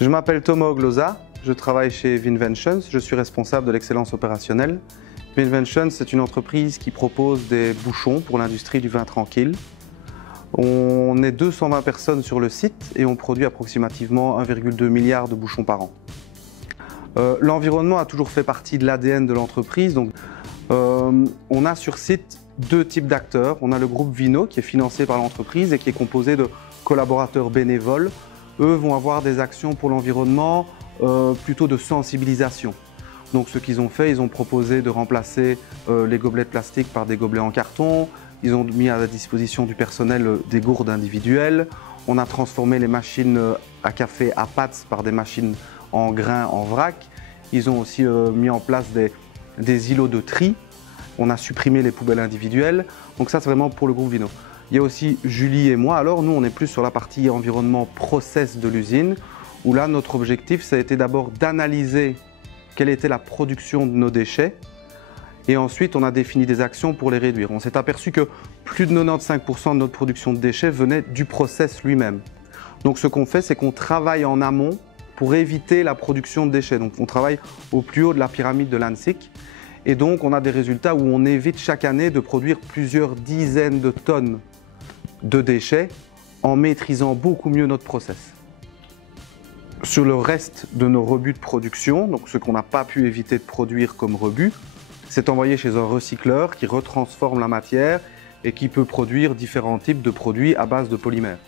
Je m'appelle Thomas Ogloza, je travaille chez Vinventions, je suis responsable de l'excellence opérationnelle. Vinventions, c'est une entreprise qui propose des bouchons pour l'industrie du vin tranquille. On est 220 personnes sur le site et on produit approximativement 1,2 milliard de bouchons par an. L'environnement a toujours fait partie de l'ADN de l'entreprise. On a sur site deux types d'acteurs. On a le groupe Vino qui est financé par l'entreprise et qui est composé de collaborateurs bénévoles. Eux vont avoir des actions pour l'environnement, plutôt de sensibilisation. Donc ce qu'ils ont fait, ils ont proposé de remplacer les gobelets de plastique par des gobelets en carton. Ils ont mis à la disposition du personnel des gourdes individuelles. On a transformé les machines à café à pâte par des machines en grains en vrac. Ils ont aussi mis en place des îlots de tri. On a supprimé les poubelles individuelles. Donc ça, c'est vraiment pour le groupe Vino. Il y a aussi Julie et moi. Alors nous, on est plus sur la partie environnement process de l'usine, où là, notre objectif, ça a été d'abord d'analyser quelle était la production de nos déchets. Et ensuite, on a défini des actions pour les réduire. On s'est aperçu que plus de 95% de notre production de déchets venait du process lui-même. Donc ce qu'on fait, c'est qu'on travaille en amont pour éviter la production de déchets. Donc on travaille au plus haut de la pyramide de l'ANSIC. Et donc on a des résultats où on évite chaque année de produire plusieurs dizaines de tonnes de déchets en maîtrisant beaucoup mieux notre process. Sur le reste de nos rebuts de production, donc ce qu'on n'a pas pu éviter de produire comme rebut, c'est envoyé chez un recycleur qui retransforme la matière et qui peut produire différents types de produits à base de polymères.